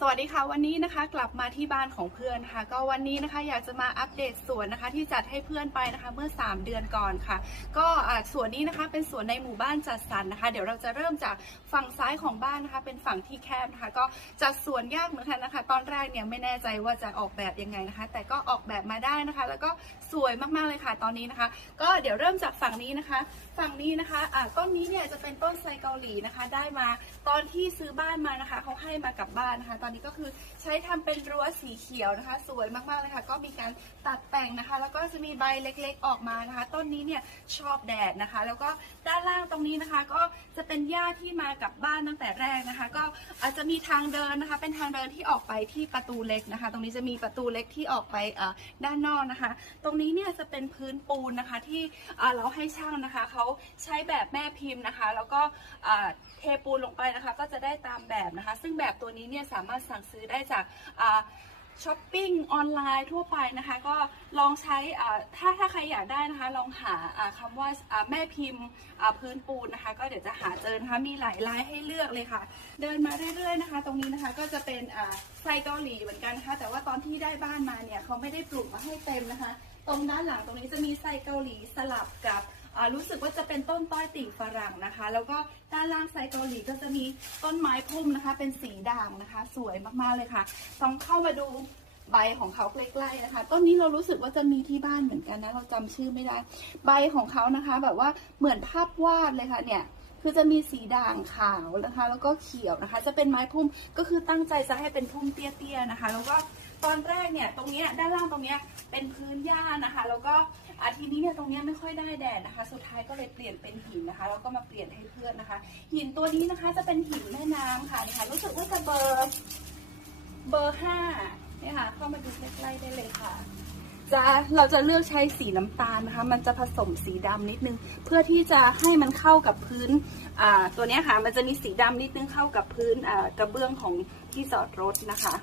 สวัสดีค่ะวันนี้นะคะกลับมาที่บ้านของเพื่อนค่ะ ก็วันนี้นะคะอยากจะมาอัปเดตสวนนะคะที่จัดให้เพื่อนไปนะคะเมื่อ 3 เดือนก่อนค่ะ ก็สวนนี้นะคะเป็นสวนในหมู่บ้านจัดสรรนะคะ เดี๋ยวเราจะเริ่มจากฝั่งซ้ายของบ้านนะคะ เป็นฝั่งที่แคบนะคะ ก็จัดสวนยากเหมือนกันนะคะ ตอนแรกเนี่ยไม่แน่ใจว่าจะออกแบบยังไงนะคะ แต่ก็ออกแบบมาได้นะคะ แล้วก็สวยมากๆเลยค่ะตอนนี้นะคะ ก็เดี๋ยวเริ่มจากฝั่งนี้นะคะ ฝั่งนี้นะคะอ่าต้นนี้เนี่ยจะเป็นต้นไทรเกาหลีนะคะ ได้มาตอนที่ซื้อบ้านมานะคะเขาให้มากับบ้านนะคะอนนี้ก็คือใช้ทำเป็นรั้วสีเขียวนะคะ สวยมากๆเลยค่ะ ก็มีการตัดแต่งนะคะ แล้วก็จะมีใบเล็กๆออกมานะคะ ต้นนี้เนี่ยชอบแดดนะคะ แล้วก็ด้านล่างตรงนี้นะคะ ก็จะเป็นหญ้าที่มากับบ้านตั้งแต่แรกนะคะ ก็อาจจะมีทางเดินนะคะ เป็นทางเดินที่ออกไปที่ประตูเล็กนะคะ ตรงนี้จะมีประตูเล็กที่ออกไปด้านนอกนะคะ ตรงนี้เนี่ยจะเป็นพื้นปูนนะคะที่เราให้ช่างนะคะเขาใช้แบบแม่พิมพ์นะคะ แล้วก็เทปูนลงไปนะคะ ก็จะได้ตามแบบนะคะ ซึ่งแบบตัวนี้เนี่ยสามารถสั่งซื้อได้จากช้อปปิ้งออนไลน์ทั่วไปนะคะ ก็ลองใช้ถ้าถ้าใครอยากได้นะคะ ลองหาอ่าคำว่าแม่พิมพ์พื้นปูนนะคะ ก็เดี๋ยวจะหาเจอนะคะมีหลายลายให้เลือกเลยค่ะ เดินมาเรื่อยๆนะคะ ตรงนี้นะคะก็จะเป็นไส้เกาหลีเหมือนกันนะคะแต่ว่าตอนที่ได้บ้านมาเนี่ยเขาไม่ได้ปลูกมาให้เต็มนะคะ ตรงด้านหลังตรงนี้จะมีไส้เกาหลีสลับกับ รู้สึกว่าจะเป็นต้นต้อยติ่งฝรั่งนะคะ แล้วก็ด้านล่างไส้เกาหลีก็จะมีต้นไม้พุ่มนะคะ เป็นสีด่างนะคะ สวยมากๆเลยค่ะต้องเข้ามาดูใบของเขาใกล้ๆนะคะ ต้นนี้เรารู้สึกว่าจะมีที่บ้านเหมือนกันนะ เราจำชื่อไม่ได้ ใบของเขานะคะ แบบว่าเหมือนภาพวาดเลยค่ะเนี่ยคือจะมีสีด่างขาวนะคะ แล้วก็เขียวนะคะ จะเป็นไม้พุ่มก็คือตั้งใจจะให้เป็นพุ่มเตี้ยๆนะคะ แล้วก็ ตอนแรกเนี่ยตรงเนี้ยด้านล่างตรงเนี้ยเป็นพื้นหญ้านะคะ แล้วก็อาทีนี้เนี่ยตรงเนี้ยไม่ค่อยได้แดดนะคะ สุดท้ายก็เลยเปลี่ยนเป็นหินนะคะ แล้วก็มาเปลี่ยนให้เพื่อนนะคะ หินตัวนี้นะคะจะเป็นหินแม่น้ำค่ะนะคะรู้สึกว่าจะเบอร์เบอร์ห้าเนี่ยค่ะเข้ามาดูใกล้ๆได้เลยค่ะจะเราจะเลือกใช้สีน้ำตาลนะคะ มันจะผสมสีดำนิดนึง เพื่อที่จะให้มันเข้ากับพื้นตัวนี้ค่ะ มันจะมีสีดำนิดนึงเข้ากับพื้นกระเบื้องของที่จอดรถนะคะ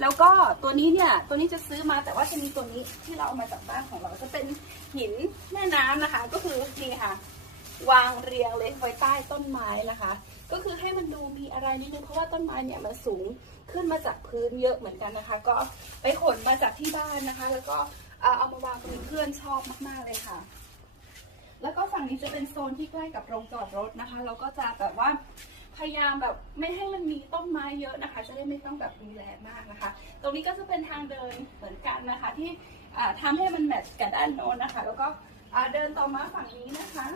แล้วก็ตัวนี้เนี่ยตัวนี้จะซื้อมาแต่ว่าจะมีตัวนี้ที่เราเอามาจากบ้านของเราจะเป็นหินแม่น้ำนะคะ ก็คือนี่ค่ะ วางเรียงเลยไว้ใต้ต้นไม้นะคะ ก็คือให้มันดูมีอะไรนิดนึงเพราะว่าต้นไม้เนี่ยมันสูงขึ้นมาจากพื้นเยอะเหมือนกันนะคะ ก็ไปขนมาจากที่บ้านนะคะ แล้วก็เอาเอามาวางเป็นเพื่อนชอบมากๆเลยค่ะ แล้วก็ฝั่งนี้จะเป็นโซนที่ใกล้กับโรงจอดรถนะคะ เราก็จะแบบว่า พยายามแบบไม่ให้มันมีต้นไม้เยอะนะคะ จะได้ไม่ต้องแบบดูแลมากนะคะ ตรงนี้ก็จะเป็นทางเดินเหมือนกันนะคะ ที่อ่าทำให้มันแมทช์กับด้านโน้นนะคะ แล้วก็เดินต่อมาฝั่งนี้นะคะ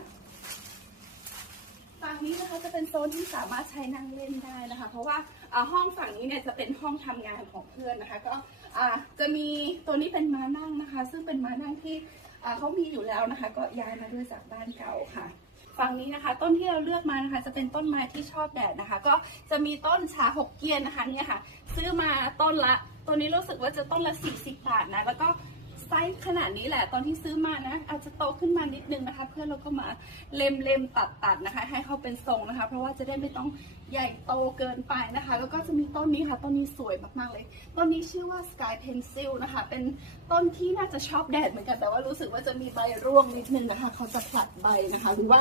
ฝั่งนี้นะคะจะเป็นโซนที่สามารถใช้นั่งเล่นได้นะคะ เพราะว่าห้องฝั่งนี้เนี่ยจะเป็นห้องทำงานของเพื่อนนะคะ ก็จะมีตัวนี้เป็นม้านั่งนะคะ ซึ่งเป็นม้านั่งที่เขามีอยู่แล้วนะคะ ก็ย้ายมาด้วยจากบ้านเก่าค่ะ ฝั่งนี้นะคะ ต้นที่เราเลือกมานะคะ จะเป็นต้นไม้ที่ชอบแดดนะคะ ก็จะมีต้นชาหกเกียนนะคะเนี่ยค่ะ ซื้อมาต้นละตัวนี้รู้สึกว่าจะต้นละ40บาทนะแล้วก็ ไซส์ขนาดนี้แหละตอนที่ซื้อมานะ อาจจะโตขึ้นมานิดนึงนะคะ เพื่อนเราก็มาเล็มเล็มตัดตัดนะคะ ให้เขาเป็นทรงนะคะ เพราะว่าจะได้ไม่ต้องใหญ่โตเกินไปนะคะ แล้วก็จะมีต้นนี้ค่ะ ต้นนี้สวยมากๆเลย ต้นนี้ชื่อว่า Sky Pencil นะคะ เป็นต้นที่น่าจะชอบแดดเหมือนกัน แต่ว่ารู้สึกว่าจะมีใบร่วงนิดนึงนะคะ เขาจะผลัดใบนะคะ หรือว่า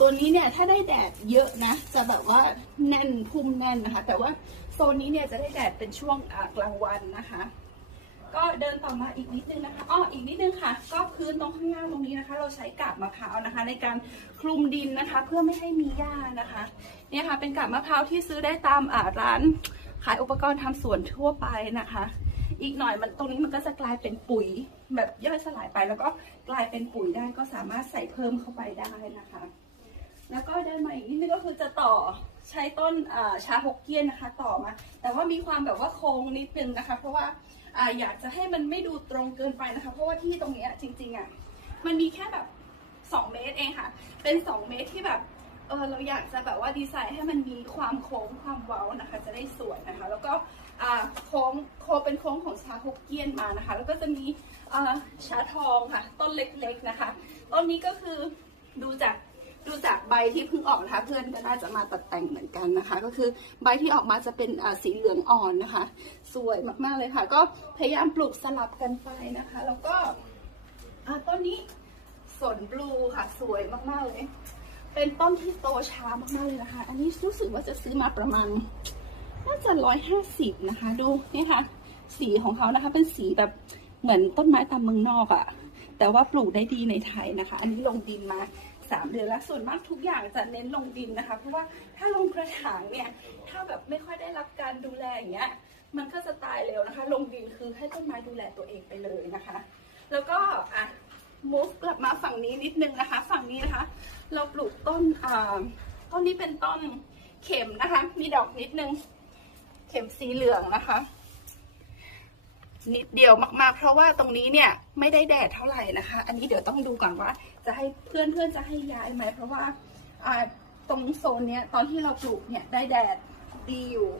ตัวนี้เนี่ยถ้าได้แดดเยอะนะ จะแบบว่าแน่นพุ่มแน่นนะคะ แต่ว่าโซนนี้เนี่ยจะได้แดดเป็นช่วงกลางวันนะคะ ก็เดินต่อมาอีกนิดนึงนะคะอ้ออีกนิดนึงค่ะ ก็พื้นตรงข้างล่างตรงนี้นะคะ เราใช้กาบมะพร้าวนะคะ ในการคลุมดินนะคะ เพื่อไม่ให้มีหญ้านะคะ เนี่ยค่ะ เป็นกาบมะพร้าวที่ซื้อได้ตามอ่าร้านขายอุปกรณ์ทำสวนทั่วไปนะคะ อีกหน่อยมันตรงนี้มันก็จะกลายเป็นปุ๋ยแบบย่อยสลายไป แล้วก็กลายเป็นปุ๋ยได้ก็สามารถใส่เพิ่มเข้าไปได้นะคะ แล้วก็เดินมาอีกนิดนึงก็คือจะต่อใช้ต้นชาฮกเกี้ยนนะคะ ต่อมา แต่ว่ามีความแบบว่าโค้งนิดนึงนะคะ เพราะว่า ออยากจะให้มันไม่ดูตรงเกินไปนะคะ เพราะว่าที่ตรงเนี้ยจริงๆอะมันมีแค่แบบสองเมตรเองค่ะ เป็นสองเมตรที่แบบเออเราอยากจะแบบว่าดีไซน์ให้มันมีความโค้งความเว้านะคะ จะได้สวยนะคะ แล้วก็โค้งโคเป็นโค้งของชาฮกเกี้ยนมานะคะ แล้วก็จะมีชาทองค่ะ ต้นเล็กๆนะคะ ต้นนี้ก็คือดูจาก ดูจากใบที่เพิ่งออกนะคะเพื่อนก็น่าจะมาตัดแต่งเหมือนกันนะคะ ก็คือใบที่ออกมาจะเป็นสีเหลืองอ่อนนะคะ สวยมากๆเลยค่ะ ก็พยายามปลูกสลับกันไปนะคะ แล้วก็ต้นนี้สนบลูค่ะสวยมากๆเลย เป็นต้นที่โตช้ามากๆเลยนะคะ อันนี้รู้สึกว่าจะซื้อมาประมาณน่าจะร้อยห้าสิบนะคะ ดูนี่ค่ะ สีของเขานะคะ เป็นสีแบบเหมือนต้นไม้ตามเมืองนอกอะ่ะ แต่ว่าปลูกได้ดีในไทยนะคะ อันนี้ลงดินมา สามเดือนแล้วส่วนมากทุกอย่างจะเน้นลงดินนะคะ เพราะว่าถ้าลงกระถางเนี่ยถ้าแบบไม่ค่อยได้รับการดูแลอย่างเงี้ยมันก็จะตายเร็วนะคะ ลงดินคือให้ต้นไม้ดูแลตัวเองไปเลยนะคะ แล้วก็อะ move กลับมาฝั่งนี้นิดนึงนะคะ ฝั่งนี้นะคะ เราปลูกต้นอ่าต้นนี้เป็นต้นเข็มนะคะ มีดอกนิดนึง เข็มสีเหลืองนะคะ นิดเดียวมากๆ เพราะว่าตรงนี้เนี่ยไม่ได้แดดเท่าไหร่นะคะ อันนี้เดี๋ยวต้องดูก่อนว่า จะให้เพื่อนเพื่อนๆจะให้ย้ายไหมเพราะว่าตรงโซนเนี้ยตอนที่เราปลูกเนี่ยได้แดดดีอยู่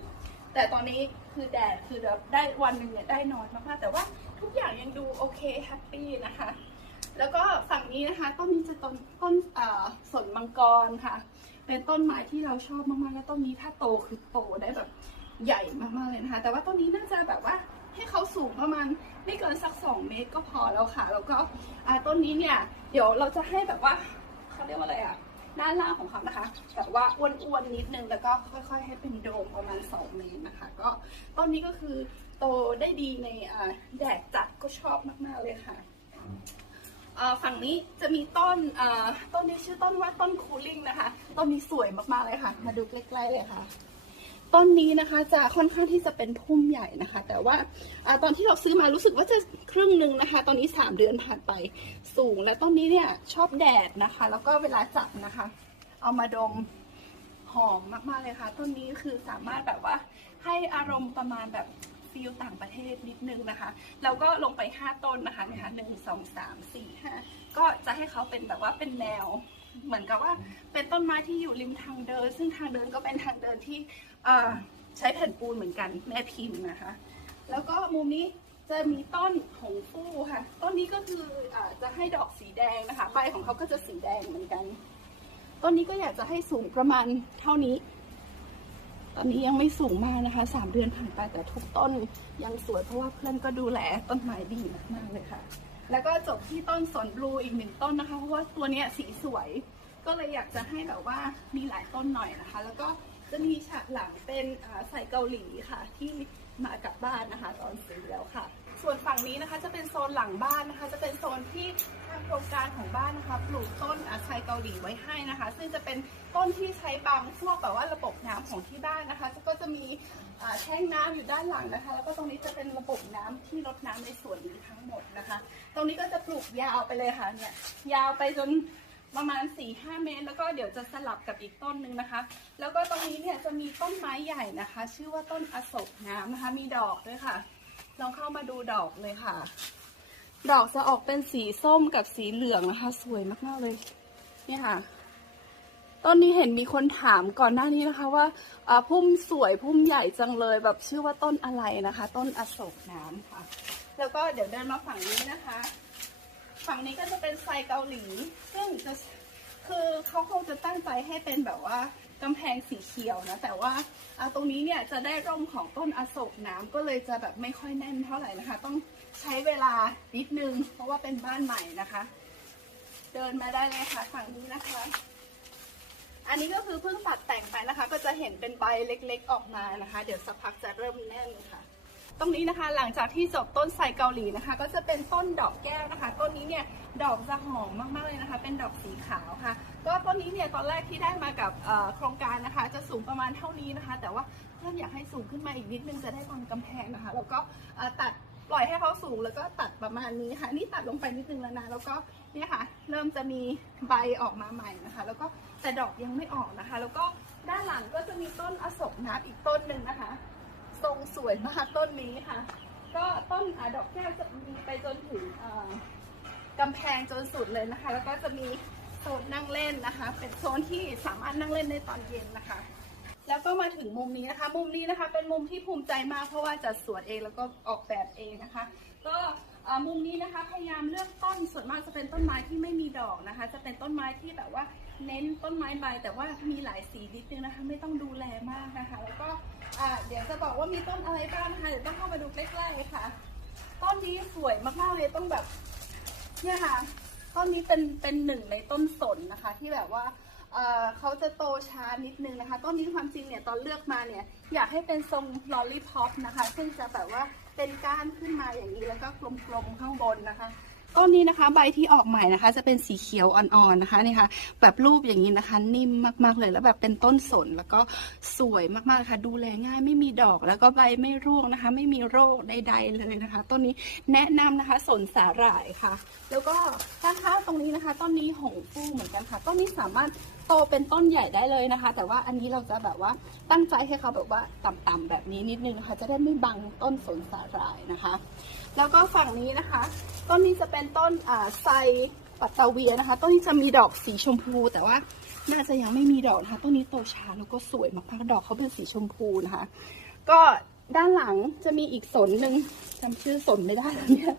แต่ตอนนี้คือแดดคือแบบได้วันหนึ่งเนี่ยได้น้อยมากๆแต่ว่าทุกอย่างยังดูโอเคแฮปปี้นะคะ แล้วก็ฝั่งนี้นะคะต้นนี้จะต้นต้นเอ่อสนมังกรค่ะ เป็นต้นไม้ที่เราชอบมากๆแล้วต้นนี้ถ้าโตคือโตได้แบบใหญ่มากๆเลยนะคะ แต่ว่าต้นนี้น่าจะแบบว่า ให้เขาสูงประมาณไม่เกินสักสองเมตรก็พอแล้วค่ะ แล้วก็ต้นนี้เนี่ย เดี๋ยวเราจะให้แบบว่าเขาเรียกว่าอะไรอะด้านล่างของเขานะคะแบบว่าอ้วนๆนิดนึงแล้วก็ค่อยๆ ให้เป็นโดมประมาณสองเมตรนะคะ ก็ต้นนี้ก็คือโตได้ดีในแดดจัดก็ชอบมากๆเลยค่ะฝั่งนี้จะมีต้นต้นนี้ชื่อต้นว่าต้นคูลิ่งนะคะ ต้นนี้สวยมากๆเลยค่ะ มาดูใกล้ๆเลยค่ะ ต้นนี้นะคะจะค่อนข้างที่จะเป็นพุ่มใหญ่นะคะ แต่ว่าอตอนที่เราซื้อมารู้สึกว่าจะครึ่งหนึ่งนะคะ ตอนนี้สามเดือนผ่านไปสูง และต้นนี้เนี่ยชอบแดดนะคะ แล้วก็เวลาจับนะคะ เอามาดมหอมมากๆเลยค่ะ ต้นนี้คือสามารถแบบว่าให้อารมณ์ประมาณแบบฟิลต่างประเทศนิดนึงนะคะแล้วก็ลงไปห้าต้นนะคะนี่ยค่ะหนึ่งสองสามสี่ห้าก็จะให้เขาเป็นแบบว่าเป็นแนว เหมือนกับว่าเป็นต้นไม้ที่อยู่ริมทางเดิน ซึ่งทางเดินก็เป็นทางเดินที่ใช้แผ่นปูนเหมือนกันแม่พิมพ์นะคะ แล้วก็มุมนี้จะมีต้นหงฟู่ค่ะ ต้นนี้ก็คืออจะให้ดอกสีแดงนะคะ ใบของเขาก็จะสีแดงเหมือนกัน ต้นนี้ก็อยากจะให้สูงประมาณเท่านี้ ตอนนี้ยังไม่สูงมากนะคะสามเดือนผ่านไปแต่ทุกต้นยังสวยเพราะว่าเพื่อนก็ดูแลต้นไม้ดีมากๆเลยค่ะ แล้วก็จบที่ต้นสนบลูอีกหนึ่งต้นนะคะ เพราะว่าตัวเนี้ยสีสวย ก็เลยอยากจะให้แบบว่ามีหลายต้นหน่อยนะคะ แล้วก็จะมีฉากหลังเป็นใส่เกาหลีค่ะ ที่มากับบ้านนะคะ ตอนซื้อแล้วค่ะังนี้นะคะจะเป็นโซนหลังบ้านนะคะ จะเป็นโซนที่ทางโครงการของบ้านนะคะปลูกต้นอาชัยเกาหลีไว้ให้นะคะ ซึ่งจะเป็นต้นที่ใช้บังพวกแบบว่าระบบน้ำของที่บ้านนะคะก็จะมีแท่งน้ำอยู่ด้านหลังนะคะ แล้วก็ตรงนี้จะเป็นระบบน้ำที่รดน้ำในส่วนนี้ทั้งหมดนะคะ ตรงนี้ก็จะปลูกยาวไปเลยค่ะเนี่ยยาวไปจนประมาณ 4-5 เมตร แล้วก็เดี๋ยวจะสลับกับอีกต้นหนึ่งนะคะ แล้วก็ตรงนี้เนี่ยจะมีต้นไม้ใหญ่นะคะ ชื่อว่าต้นอโศกน้ำนะคะ มีดอกด้วยค่ะ ลองเข้ามาดูดอกเลยค่ะ ดอกจะออกเป็นสีส้มกับสีเหลืองนะคะ สวยมากๆเลย นี่ค่ะ ต้นนี้เห็นมีคนถามก่อนหน้านี้นะคะว่าอ่าพุ่มสวยพุ่มใหญ่จังเลยแบบชื่อว่าต้นอะไรนะคะ ต้นอโศกน้ำค่ะ แล้วก็เดี๋ยวเดินมาฝั่งนี้นะคะ ฝั่งนี้ก็จะเป็นไซเกาหลี ซึ่งจะคือเขาคงจะตั้งใจให้เป็นแบบว่า กำแพงสีเขียวนะ แต่ว่าตรงนี้เนี่ยจะได้ร่มของต้นอโศกน้ำก็เลยจะแบบไม่ค่อยแน่นเท่าไหร่นะคะ ต้องใช้เวลานิดนึง เพราะว่าเป็นบ้านใหม่นะคะ เดินมาได้เลยค่ะฝั่งนี้นะคะ อันนี้ก็คือเพิ่งตัดแต่งไปนะคะ ก็จะเห็นเป็นใบเล็กๆออกมานะคะ เดี๋ยวสักพักจะเริ่มแน่นค่ะ ตรงนี้นะคะหลังจากที่จบต้นไทรเกาหลีนะคะ ก็จะเป็นต้นดอกแก้วนะคะ ต้นนี้เนี่ยดอกจะหอมมากๆเลยนะคะ เป็นดอกสีขาวค่ะ ก็ต้นนี้เนี่ยตอนแรกที่ได้มากับโครงการนะคะ จะสูงประมาณเท่านี้นะคะ แต่ว่าเพื่อนอยากให้สูงขึ้นมาอีกนิดนึงจะได้บังกำแพงนะคะ แล้วก็ตัดปล่อยให้เขาสูงแล้วก็ตัดประมาณนี้ค่ะ นี่ตัดลงไปนิดนึงแล้วนะ แล้วก็เนี่ยค่ะ เริ่มจะมีใบออกมาใหม่นะคะ แล้วก็แต่ดอกยังไม่ออกนะคะ แล้วก็ด้านหลังก็จะมีต้นอโศกนัดอีกต้นหนึ่งนะคะ ทรงสวยมากต้นนี้ค่ะ ก็ต้นอดอกแก้วจะมีไปจนถึงกำแพงจนสุดเลยนะคะ แล้วก็จะมีโซนนั่งเล่นนะคะ เป็นโซนที่สามารถนั่งเล่นในตอนเย็นนะคะ แล้วก็มาถึงมุมนี้นะคะ มุมนี้นะคะ เป็นมุมที่ภูมิใจมากเพราะว่าจัดสวนเองแล้วก็ออกแบบเองนะคะ ก็มุมนี้นะคะพยายามเลือกต้นส่วนมากจะเป็นต้นไม้ที่ไม่มีดอกนะคะ จะเป็นต้นไม้ที่แบบว่า เน้นต้นไม้ใบแต่ว่ามีหลายสีนิดนึงนะคะ ไม่ต้องดูแลมากนะคะ แล้วก็เดี๋ยวจะบอกว่ามีต้นอะไรบ้างนะคะเดี๋ยวต้องเข้ามาดูใกล้ๆค่ะ ต้นนี้สวยมากๆเลยต้องแบบเนี่ยค่ะต้นนี้เป็นเป็นหนึ่งในต้นสนนะคะ ที่แบบว่าเอ่อเขาจะโตช้านิดนึงนะคะ ต้นนี้ความจริงเนี่ยตอนเลือกมาเนี่ยอยากให้เป็นทรงลอลลี่พ็อปนะคะซึ่งจะแบบว่าเป็นก้านขึ้นมาอย่างนี้แล้วก็กลมๆข้างบนนะคะ ต้นนี้นะคะ ใบที่ออกใหม่นะคะ จะเป็นสีเขียวอ่อนๆนะคะนี่ค่ะ แบบรูปอย่างนี้นะคะ นิ่มมากๆเลยแล้วแบบเป็นต้นสนแล้วก็สวยมากๆค่ะ ดูแลง่ายไม่มีดอกแล้วก็ใบไม่ร่วงนะคะ ไม่มีโรคใด ๆเลยนะคะ ต้นนี้แนะนำนะคะสนสาหร่ายค่ะ แล้วก็ด้านข้างตรงนี้นะคะต้นนี้หงฟูเหมือนกันค่ะต้นนี้สามารถโตเป็นต้นใหญ่ได้เลยนะคะ แต่ว่าอันนี้เราจะแบบว่าตั้งใจให้เขาแบบว่าต่ำๆแบบนี้นิดนึงนะคะ จะได้ไม่บังต้นสนสาหร่ายนะคะ แล้วก็ฝั่งนี้นะคะ ต้นนี้จะเป็นต้นอ่าไซปัตตาเวียนะคะ ต้นนี้จะมีดอกสีชมพูแต่ว่าน่าจะยังไม่มีดอกนะคะ ต้นนี้โตช้าแล้วก็สวยมากๆดอกเขาเป็นสีชมพูนะคะ ก็ด้านหลังจะมีอีกสนหนึ่งจำชื่อสนไม่ได้แล้วเนี่ย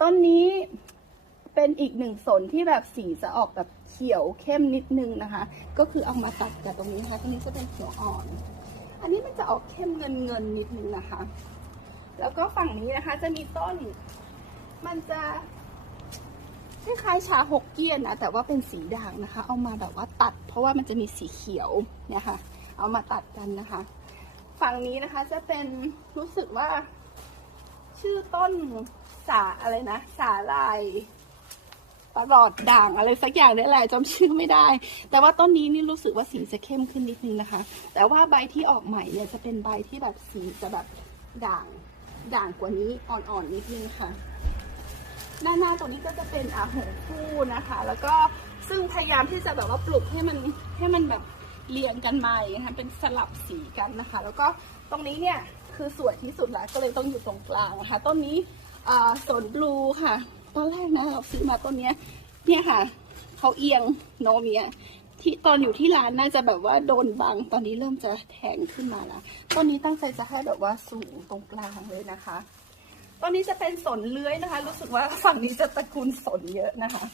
ต้นนี้เป็นอีกหนึ่งสนที่แบบสีจะออกแบบเขียวเข้มนิดนึงนะคะ ก็คือเอามาตัดกับตรงนี้นะคะตรงนี้จะเป็นหัวอ่อน อันนี้มันจะออกเข้มเงินเงินนิดนึงนะคะ แล้วก็ฝั่งนี้นะคะจะมีต้น มันจะคล้ายๆชาหกเกี้ยนนะแต่ว่าเป็นสีด่างนะคะ เอามาแบบว่าตัด เพราะว่ามันจะมีสีเขียวเนี่ยค่ะ เอามาตัดกันนะคะ ฝั่งนี้นะคะจะเป็นรู้สึกว่า ชื่อต้นสาอะไรนะสาลายประหลอดด่างอะไรสักอย่างนี่แหละจำชื่อไม่ได้ แต่ว่าต้นนี้นี่รู้สึกว่าสีจะเข้มขึ้นนิดนึงนะคะ แต่ว่าใบที่ออกใหม่เนี่ยจะเป็นใบที่แบบสีจะแบบด่าง ด่างกว่านี้อ่อนๆนิดนึงค่ะ ด้านหน้าตรงนี้ก็จะเป็นอาหงคู่นะคะ แล้วก็ซึ่งพยายามที่จะแบบว่าปลุกให้มันให้มันแบบเรียงกันมาอย่างเงี้ค่ะเป็นสลับสีกันนะคะ แล้วก็ตรงนี้เนี่ยคือสวยที่สุดแล้วก็เลยต้องอยู่ตรงกลางนะคะต้นนี้อ่าสนบลูค่ะตอนแรกนะเราซื้อมาต้นเนี้ยเนี่ยค่ะเขาเอียงโนเนี้ย ที่ตอนอยู่ที่ร้านน่าจะแบบว่าโดนบัง ตอนนี้เริ่มจะแทงขึ้นมาแล้วต้นนี้ตั้งใจจะให้แบบว่าสูงตรงกลางเลยนะคะตอนนี้จะเป็นสนเลื้อยนะคะ รู้สึกว่าฝั่งนี้จะตระกูลสนเยอะนะคะ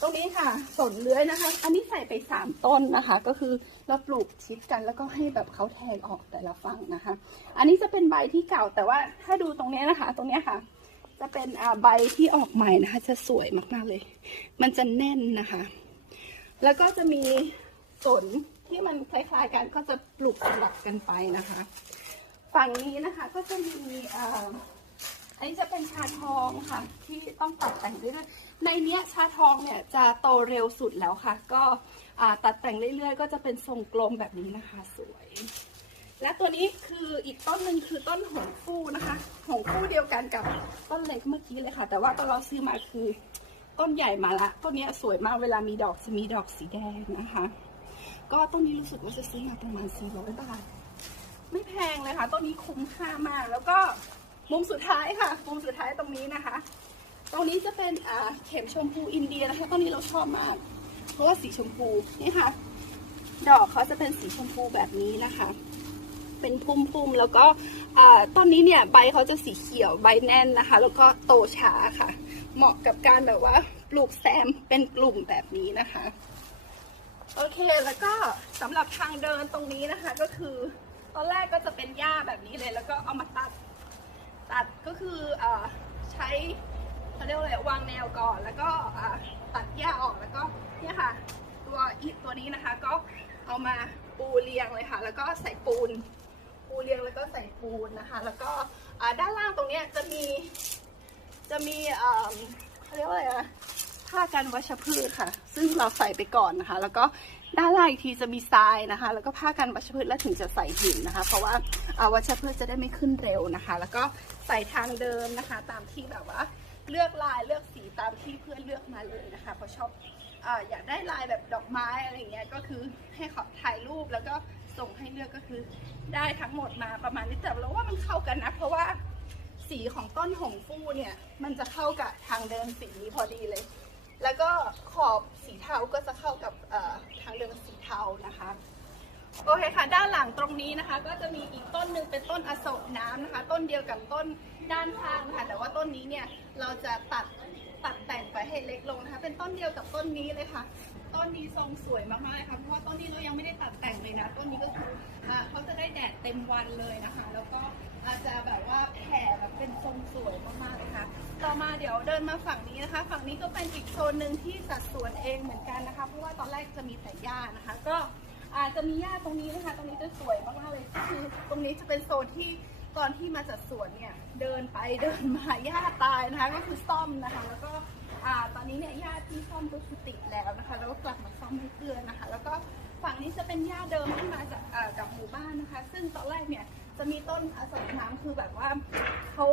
ตรงนี้ค่ะสนเลื้อยนะคะ อันนี้ใส่ไปสามต้นนะคะ ก็คือเราปลูกชิดกันแล้วก็ให้แบบเขาแทงออกแต่ละฝั่งนะคะ อันนี้จะเป็นใบที่เก่าแต่ว่าถ้าดูตรงนี้นะคะ ตรงนี้ค่ะ จะเป็นใบที่ออกใหม่นะคะ จะสวยมากๆเลย มันจะแน่นนะคะ แล้วก็จะมีสนที่มันคล้ายๆกันก็จะปลูกสลับกันไปนะคะ ฝั่งนี้นะคะก็จะมีอันนี้จะเป็นชาทองค่ะ ที่ต้องตัดแต่งเรื่อยๆในเนี้ยชาทองเนี่ยจะโตเร็วสุดแล้วค่ะ ก็ตัดแต่งเรื่อยๆ ก็จะเป็นทรงกลมแบบนี้นะคะ สวย และตัวนี้คืออีกต้นหนึ่งคือต้นหงฟู่นะคะหงฟู่เดียวกันกับต้นเล็กเมื่อกี้เลยค่ะ แต่ว่าตอนเราซื้อมาคือ ต้นใหญ่มาละต้นนี้สวยมากเวลามีดอกจะมีดอกสีแดงนะคะ ก็ต้นนี้รู้สึกว่าจะซื้อมาประมาณ 400 บาท ไม่แพงเลยค่ะ ต้นนี้คุ้มค่ามาก แล้วก็มุมสุดท้ายค่ะ มุมสุดท้ายตรงนี้นะคะ ตรงนี้จะเป็นเข็มชมพูอินเดียนะคะต้นนี้เราชอบมาก เพราะว่าสีชมพูนี่ค่ะ ดอกเขาจะเป็นสีชมพูแบบนี้นะคะเป็นพุ่มๆ แล้วก็ต้นนี้เนี่ยใบเขาจะสีเขียวใบแน่นนะคะ แล้วก็โตช้าค่ะ เหมาะกับการแบบว่าปลูกแซมเป็นกลุ่มแบบนี้นะคะ โอเคแล้วก็สำหรับทางเดินตรงนี้นะคะ ก็คือตอนแรกก็จะเป็นหญ้าแบบนี้เลย แล้วก็เอามาตัดตัดก็คืออใช้เขาเรียกว่าอะไรวางแนวก่อน แล้วก็ตัดหญ้าออกแล้วก็เนี่ยค่ะ ตัวอิฐตัวนี้นะคะ ก็เอามาปูเรียงเลยค่ะ แล้วก็ใส่ปูนปูเรียงแล้วก็ใส่ปูนนะคะ แล้วก็ด้านล่างตรงนี้จะมี จะมีเอ่อเขาเรียกว่าอะไรนะผ้ากันวัชพืชค่ะ ซึ่งเราใส่ไปก่อนนะคะ แล้วก็ด้านล่างอีกทีจะมีทรายนะคะ แล้วก็ผ้ากันวัชพืชแล้วถึงจะใส่หินนะคะ เพราะว่าวัชพืชจะได้ไม่ขึ้นเร็วนะคะ แล้วก็ใส่ทางเดินนะคะ ตามที่แบบว่าเลือกลายเลือกสีตามที่เพื่อนเลือกมาเลยนะคะเพราะชอบออยากได้ลายแบบดอกไม้อะไรเงี้ยก็คือให้เขาถ่ายรูปแล้วก็ส่งให้เลือกก็คือ ได้ทั้งหมดมาประมาณนี้แต่เราว่ามันเข้ากันนะ เพราะว่า สีของต้นหงฟู่เนี่ยมันจะเข้ากับทางเดินสีนี้พอดีเลย แล้วก็ขอบสีเทาก็จะเข้ากับทางเดินสีเทานะคะโอเคค่ะ ด้านหลังตรงนี้นะคะ ก็จะมีอีกต้นหนึ่งเป็นต้นอโศกน้ำนะคะ ต้นเดียวกับต้นด้านข้างนะคะ แต่ว่าต้นนี้เนี่ยเราจะตัด ตัดแต่งไปให้เล็กลงนะคะ เป็นต้นเดียวกับต้นนี้เลยค่ะ ต้นนี้ทรงสวยมากๆเลยค่ะ เพราะว่าต้นนี้เรายังไม่ได้ตัดแต่งเลยนะ ต้นนี้ก็คืออ่าเขาจะได้แดดเต็มวันเลยนะคะ แล้วก็อาจจะแบบว่าแผ่แบบเป็นทรงสวยมากๆเลยค่ะ ต่อมาเดี๋ยวเดินมาฝั่งนี้นะคะ ฝั่งนี้ก็เป็นอีกโซนหนึ่งที่จัดสวนเองเหมือนกันนะคะ เพราะว่าตอนแรกจะมีแต่หญ้านะคะ ก็อาจจะมีหญ้าตรงนี้นะคะ ตรงนี้จะสวยมากๆเลย คือตรงนี้จะเป็นโซนที่ ตอนที่มาจัดสวนเนี่ยเดินไปเดินมาหญ้าตายนะคะก็คือซ่อมนะคะ แล้วก็อ่าตอนนี้เนี่ยหญ้าที่ซ่อมก็คือติดแล้วนะคะ แล้วก็กลับมาซ่อมให้เพื่อนนะคะ แล้วก็ฝั่งนี้จะเป็นหญ้าเดิมที่มาจากอ่าจากหมู่บ้านนะคะ ซึ่งตอนแรกเนี่ยจะมีต้นอโศกน้ำคือแบบว่าเขา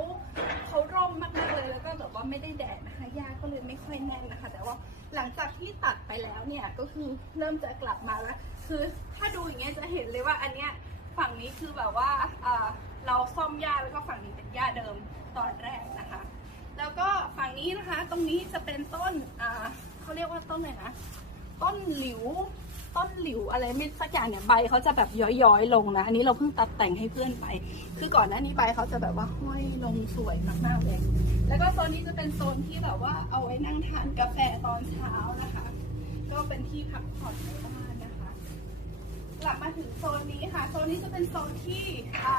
เขาร่มมากๆเลยแล้วก็แบบว่าไม่ได้แดดนะคะหญ้าก็เลยไม่ค่อยแน่นนะคะ แต่ว่าหลังจากที่ตัดไปแล้วเนี่ยก็คือเริ่มจะกลับมาแล้ว คือถ้าดูอย่างเงี้ยจะเห็นเลยว่าอันเนี้ยฝั่งนี้คือแบบว่าอ่า เราซ่อมหญ้าแล้วก็ฝั่งนี้เป็นหญ้าเดิมตอนแรกนะคะ แล้วก็ฝั่งนี้นะคะตรงนี้จะเป็นต้นอ่าเขาเรียกว่าต้นอะไรนะ ต้นหลิว ต้นหลิวอะไรไม่สักอย่างเนี่ยใบเขาจะแบบย้อยๆลงนะ อันนี้เราเพิ่งตัดแต่งให้เพื่อนไป คือก่อนหน้านี้ใบเขาจะแบบว่าห้อยลงสวยมากๆเลย แล้วก็โซนนี้จะเป็นโซนที่แบบว่าเอาไว้นั่งทานกาแฟตอนเช้านะคะ ก็เป็นที่พักผ่อนในบ้านนะคะ กลับมาถึงโซนนี้ค่ะ โซนนี้จะเป็นโซนที่อ่า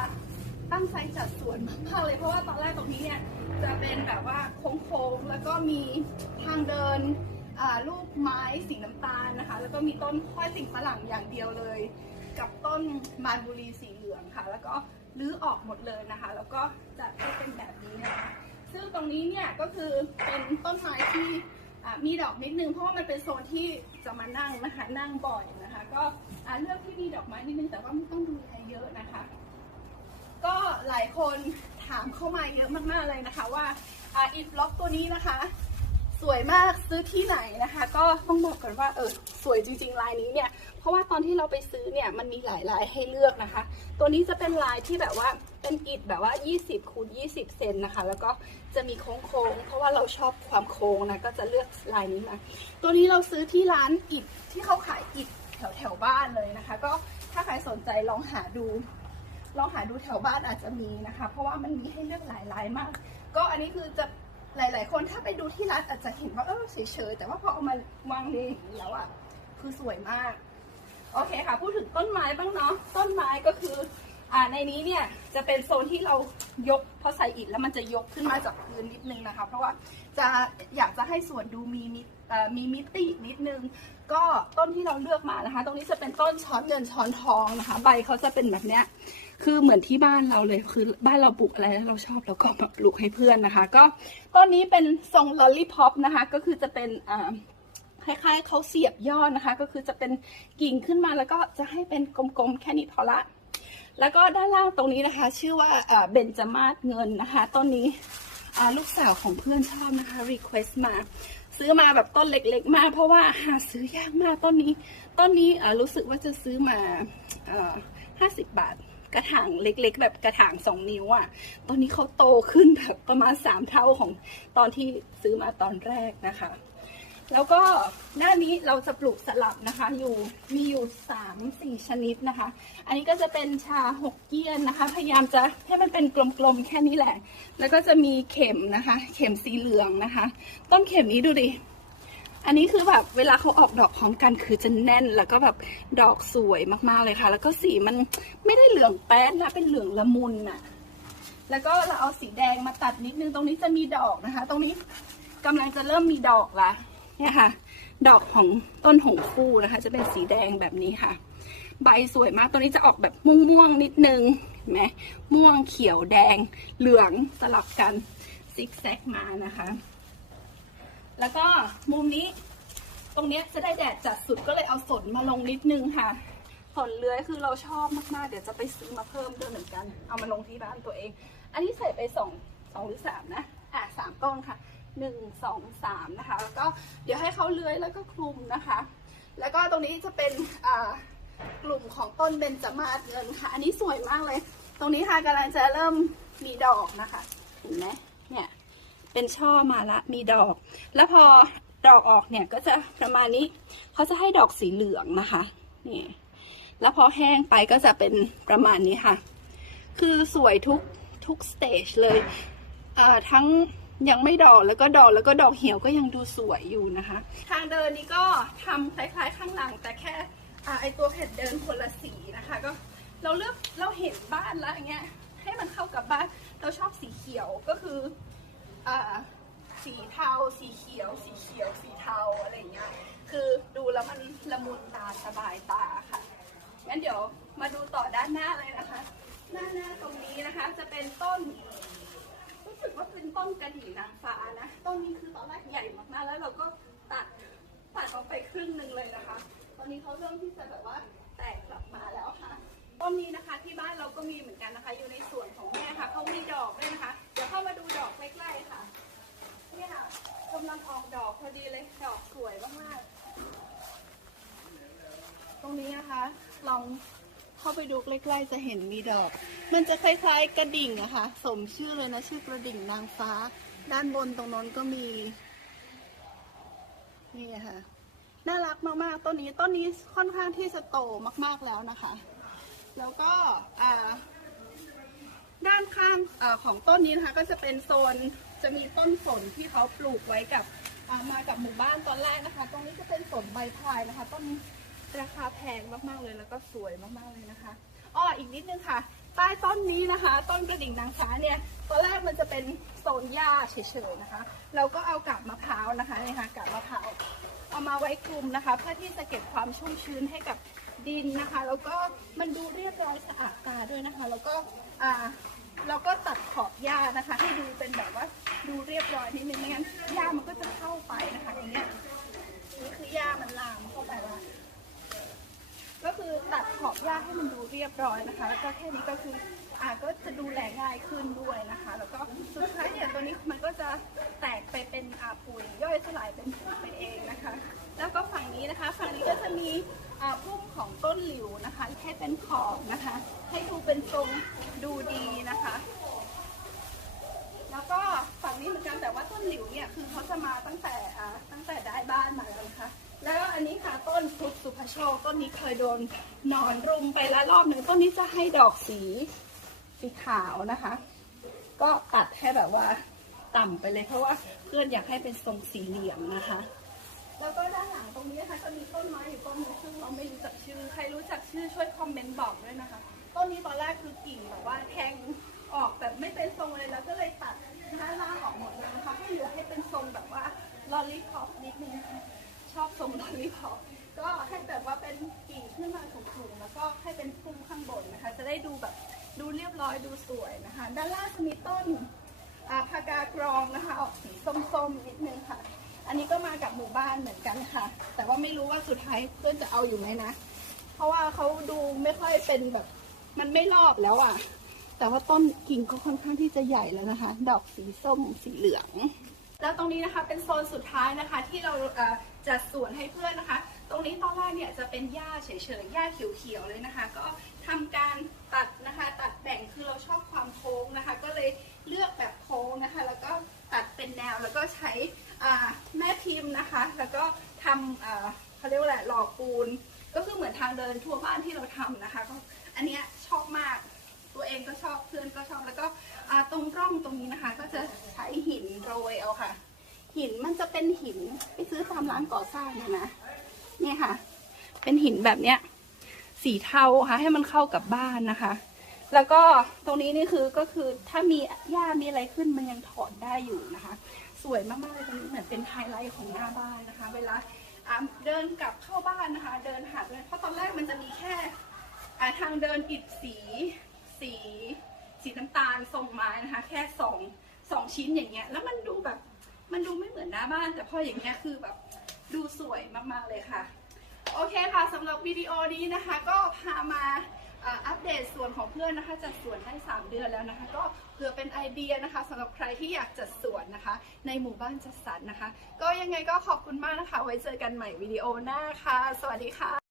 ตั้งใจจัดสวนมากๆเลยเพราะว่าตอนแรกตรงนี้เนี่ยจะเป็นแบบว่าโค้งๆแล้วก็มีทางเดินลูกไม้สีน้ำตาลนะคะ แล้วก็มีต้นค่อยสิงฝรั่งอย่างเดียวเลย กับต้นมานบุรีสีเหลืองค่ะ แล้วก็รื้อออกหมดเลยนะคะ แล้วก็จัดให้เป็นแบบนี้นะคะ ซึ่งตรงนี้เนี่ยก็คือเป็นต้นไม้ที่มีดอกนิดนึงเพราะว่ามันเป็นโซนที่จะมานั่งนะคะนั่งบ่อยนะคะ ก็เลือกที่มีดอกไม้นิดนึงแต่ว่าไม่ต้องดูแลเยอะนะคะ ก็หลายคนถามเข้ามาเยอะมากๆเลยนะคะว่าอะอิฐบล็อกตัวนี้นะคะ สวยมากซื้อที่ไหนนะคะ ก็ต้องบอกก่อนว่าเออสวยจริงๆลายนี้เนี่ยเพราะว่าตอนที่เราไปซื้อเนี่ยมันมีหลายลายให้เลือกนะคะ ตัวนี้จะเป็นลายที่แบบว่าเป็นอิฐแบบว่า 20คูณ20 เซนนะคะ แล้วก็จะมีโค้งๆเพราะว่าเราชอบความโค้งนะก็จะเลือกลายนี้มาตัวนี้เราซื้อที่ร้านอิฐที่เขาขายอิฐแถวแถวๆบ้านเลยนะคะ ก็ถ้าใครสนใจลองหาดู ลองหาดูแถวบ้านอาจจะมีนะคะ เพราะว่ามันมีให้เลือกหลายลายมาก ก็อันนี้คือจะหลาย ๆ คนถ้าไปดูที่ร้านอาจจะเห็นว่าเออเฉยๆแต่ว่าพอเอามาวางในอย่างนี้แล้วอะคือสวยมาก โอเคค่ะ พูดถึงต้นไม้บ้างเนาะต้นไม้ก็คืออ่าในนี้เนี่ยจะเป็นโซนที่เรายกพอใส่อิฐแล้วมันจะยกขึ้นมาจากพื้นนิดนึงนะคะ เพราะว่าจะอยากจะให้สวนดูมีมิเอ่อ มีมิตินิดนึง ก็ต้นที่เราเลือกมานะคะ ตรงนี้จะเป็นต้นช้อนเงินช้อนทองนะคะ ใบเขาจะเป็นแบบเนี้ยคือเหมือนที่บ้านเราเลยคือบ้านเราปลูกอะไรแล้วเราชอบเราก็มาปลูกให้เพื่อนนะคะ ก็ต้นนี้เป็นทรงลอลลี่พ็อปนะคะ ก็คือจะเป็นอ่าคล้ายๆเขาเสียบยอดนะคะ ก็คือจะเป็นกิ่งขึ้นมาแล้วก็จะให้เป็นกลมๆแค่นี้พอละแล้วก็ด้านล่างตรงนี้นะคะ ชื่อว่าเบนจามาศเงินนะคะต้นนี้ลูกสาวของเพื่อนชอบนะคะรีเควสต์มา ซื้อมาแบบต้นเล็กๆ มากเพราะว่าหาซื้อยากมากต้นนี้ ต้นนี้รู้สึกว่าจะซื้อมาห้าสิบบาทกระถางเล็กๆ แบบกระถางสองนิ้วอะ่ะ ตอนนี้เขาโตขึ้นแบบประมาณสามเท่าของตอนที่ซื้อมาตอนแรกนะคะ แล้วก็หน้านี้เราจะปลูกสลับนะคะ อยู่มีอยู่สามสี่ชนิดนะคะ อันนี้ก็จะเป็นชาหกเกี้ยนนะคะ พยายามจะให้มันเป็นกลมๆแค่นี้แหละ แล้วก็จะมีเข็มนะคะ เข็มสีเหลืองนะคะ ต้นเข็มนี้ดูดิ อันนี้คือแบบเวลาเขาออกดอกพร้อมกันคือจะแน่นแล้วก็แบบดอกสวยมากๆเลยค่ะ แล้วก็สีมันไม่ได้เหลืองแป๊ดนะเป็นเหลืองละมุนน่ะแล้วก็เราเอาสีแดงมาตัดนิดนึงตรงนี้จะมีดอกนะคะ ตรงนี้กำลังจะเริ่มมีดอกละ เนี่ยค่ะ ดอกของต้นหงฟู่นะคะ จะเป็นสีแดงแบบนี้ค่ะ ใบสวยมากตัวนี้จะออกแบบม่วงๆนิดนึงเห็นไหมม่วงเขียวแดงเหลืองสลับกันซิกแซกมานะคะ แล้วก็มุมนี้ ตรงนี้จะได้แดดจัดสุดก็เลยเอาสนมาลงนิดนึงค่ะสนเลื้อยคือเราชอบมาก ๆ เดี๋ยวจะไปซื้อมาเพิ่มด้วยเหมือนกัน เอามาลงที่บ้านตัวเอง อันนี้ใส่ไปสองสองหรือสามนะ อะสามต้อนค่ะ หนึ่งสองสามนะคะแล้วก็เดี๋ยวให้เขาเลื้อยแล้วก็คลุมนะคะ แล้วก็ตรงนี้จะเป็นกลุ่มของต้นเบญจมาศเงินค่ะ อันนี้สวยมากเลย ตรงนี้ค่ะกำลังจะเริ่มมีดอกนะคะเห็นไหมเนี่ยเป็นช่อมาละมีดอก แล้วพอดอกออกเนี่ยก็จะประมาณนี้เขาจะให้ดอกสีเหลืองนะคะนี่แล้วพอแห้งไปก็จะเป็นประมาณนี้ค่ะ คือสวยทุกทุกสเตจเลยทั้ง ยังไม่ดอกแล้วก็ดอกแล้วก็ดอกเหี่ยวก็ยังดูสวยอยู่นะคะ ทางเดินนี้ก็ทำคล้ายๆข้างหลัง แต่แค่อไอตัวแผ่นเดินคนละสีนะคะ ก็เราเลือกเราเห็นบ้านแล้วอย่างเงี้ยให้มันเข้ากับบ้านเราชอบสีเขียวก็คืออ่าสีเทาสีเขียว สีเขียว สีเทาอะไรเงี้ยคือดูแล้วมันละมุนตาสบายตาค่ะงั้นเดี๋ยวมาดูต่อด้านหน้าเลยนะคะ หน้าหน้าตรงนี้นะคะจะเป็นต้น รู้สึกว่าเป็นต้นกระดิ่งนางฟ้านะต้นนี้คือตอนแรกใหญ่มากๆแล้วเราก็ตัดตัดออกไปครึ่งหนึ่งเลยนะคะ ตอนนี้เขาเริ่มที่จะแบบว่าแตกกลับมาแล้วค่ะต้นนี้นะคะที่บ้านเราก็มีเหมือนกันนะคะ อยู่ในสวนของแม่ค่ะเขามีดอกด้วยนะคะ เดี๋ยวเข้ามาดูดอกใกล้ๆค่ะเนี่ยค่ะกำลังออกดอกพอดีเลยดอกสวยมากๆตรงนี้นะคะลอง เข้าไปดูใกล้ๆจะเห็นมีดอก มันจะคล้ายๆกระดิ่งอะค่ะ สมชื่อเลยนะชื่อกระดิ่งนางฟ้า ด้านบนตรงนั้นก็มี นี่ค่ะ น่ารักมากๆ ต้นนี้ต้นนี้ค่อนข้างที่จะโตมากๆแล้วนะคะ แล้วก็ด้านข้างอของต้นนี้นะคะ ก็จะเป็นโซนจะมีต้นสนที่เขาปลูกไว้กับามากับหมู่บ้านตอนแรกนะคะ ตรงนี้จะเป็นสนใบพายนะคะ ต้น ราคาแพงมากๆเลยแล้วก็สวยมากๆเลยนะคะอ้ออีกนิดนึงค่ะ ใต้ต้นนี้นะคะ ต้นกระดิ่งนางฟ้าเนี่ยตอนแรกมันจะเป็นโซนหญ้าเฉยๆนะคะ เราก็เอากับมะพร้าวนะคะนี่ค่ะกับมะพร้าวเอามาไว้คลุมนะคะ เพื่อที่จะเก็บความชุ่มชื้นให้กับดินนะคะ แล้วก็มันดูเรียบร้อยสะอาดตาด้วยนะคะ แล้วก็อ่าเราก็ตัดขอบหญ้านะคะ ให้ดูเป็นแบบว่าดูเรียบร้อยนิดนึงไม่งั้นหญ้ามันก็จะเข้าไปนะคะอย่างเงี้ยนี่คือหญ้ามันลามเข้าไปแล้ว ก็คือตัดขอบหญ้าให้มันดูเรียบร้อยนะคะ แล้วก็แค่นี้ก็คืออ่าก็จะดูแลง่ายขึ้นด้วยนะคะ แล้วก็สุดท้ายเนี่ยตัวนี้มันก็จะแตกไปเป็นอาปุ๋ยย่อยสลายเป็นปุ๋ยไปเองนะคะ แล้วก็ฝั่งนี้นะคะฝั่งนี้ก็จะมีอ่าพุ่มของต้นหลิวนะคะให้เป็นขอบนะคะ ให้ดูเป็นทรงดูดีนะคะ แล้วก็ฝั่งนี้เหมือนกันแต่ว่าต้นหลิวเนี่ยคือเขาจะมาตั้งแต่อ่าตั้งแต่ได้บ้านมาแล้วนะคะ แล้วอันนี้ค่ะต้นฟลุกสุภโชคต้นนี้เคยโดนหนอนรุมไปแล้วรอบหนึ่งต้นนี้จะให้ดอกสีสีขาวนะคะ ก็ตัดให้แบบว่าต่ำไปเลยเพราะว่าเพื่อนอยากให้เป็นทรงสี่เหลี่ยมนะคะ แล้วก็ด้านหลังตรงนี้นะคะจะมีต้นไม้อยู่ต้นนึงซึ่งเราไม่รู้จักชื่อ ใครรู้จักชื่อช่วยคอมเมนต์บอกด้วยนะคะ ต้นนี้ตอนแรกคือกิ่งแบบว่าแทงออกแบบไม่เป็นทรงเลยแล้วก็เลยตัดด้านล่างออกหมดเลยนะคะให้เหลือให้เป็นทรงแบบว่าลอลิพอปนิดนึงค่ะ อบทรงลอลิพอปก็ให้แบบว่าเป็นกิ่งขึ้นมาสูงๆแล้วก็ให้เป็นพุ่มข้างบนนะคะ จะได้ดูแบบดูเรียบร้อยดูสวยนะคะ ด้านล่างจะมีต้นอาพากากรองนะคะออกสีส้มๆนิดนึงค่ะ อันนี้ก็มากับหมู่บ้านเหมือนกันค่ะ แต่ว่าไม่รู้ว่าสุดท้ายเพื่อนจะเอาอยู่ไหมนะ เพราะว่าเขาดูไม่ค่อยเป็นแบบมันไม่รอบแล้วอะ แต่ว่าต้นกิ่งก็ค่อนข้างที่จะใหญ่แล้วนะคะ ดอกสีส้มสีเหลือง แล้วตรงนี้นะคะเป็นโซนสุดท้ายนะคะที่เรา จัดสวนให้เพื่อนนะคะ ตรงนี้ตอนแรกเนี่ยจะเป็นหญ้าเฉยๆหญ้าเขียวๆเลยนะคะ ก็ทำการตัดนะคะ ตัดแบ่งคือเราชอบความโค้งนะคะ ก็เลยเลือกแบบโค้งนะคะ แล้วก็ตัดเป็นแนวแล้วก็ใช้แม่พิมพ์นะคะ แล้วก็ทำเขาเรียกว่าอะไรหล่อปูน ก็คือเหมือนทางเดินทั่วบ้านที่เราทำนะคะก็อันเนี้ยชอบมากตัวเองก็ชอบเพื่อนก็ชอบแล้วก็ตรงร่องตรงนี้นะคะ ก็จะใช้หินโรยเอาค่ะ หินมันจะเป็นหินไปซื้อตามร้านก่อสร้างเนี่ยนะเนี่ยค่ะ เป็นหินแบบเนี้ย สีเทาค่ะ ให้มันเข้ากับบ้านนะคะ แล้วก็ตรงนี้นี่คือก็คือถ้ามีหญ้ามีอะไรขึ้นมันยังถอนได้อยู่นะคะ สวยมากๆเลยตรงนี้เหมือนเป็นไฮไลท์ของหน้าบ้านนะคะ เวลาเดินกลับเข้าบ้านนะคะ เดินหาเลยเพราะตอนแรกมันจะมีแค่ทางเดินอิฐสีสีสีน้ำตาลทรงไม้นะคะ แค่สองสองชิ้นอย่างเงี้ย แล้วมันดูแบบ มันดูไม่เหมือนหน้าบ้าน แต่พออย่างเงี้ยคือแบบดูสวยมากๆเลยค่ะ โอเคค่ะสำหรับวิดีโอนี้นะคะ ก็พามาอัปเดตส่วนของเพื่อนนะคะจัดสวนได้ 3 เดือนแล้วนะคะ ก็เผื่อเป็นไอเดียนะคะสำหรับใครที่อยากจัดสวนนะคะ ในหมู่บ้านจัดสรรนะคะ ก็ยังไงก็ขอบคุณมากนะคะ ไว้เจอกันใหม่วิดีโอหน้าค่ะ สวัสดีค่ะ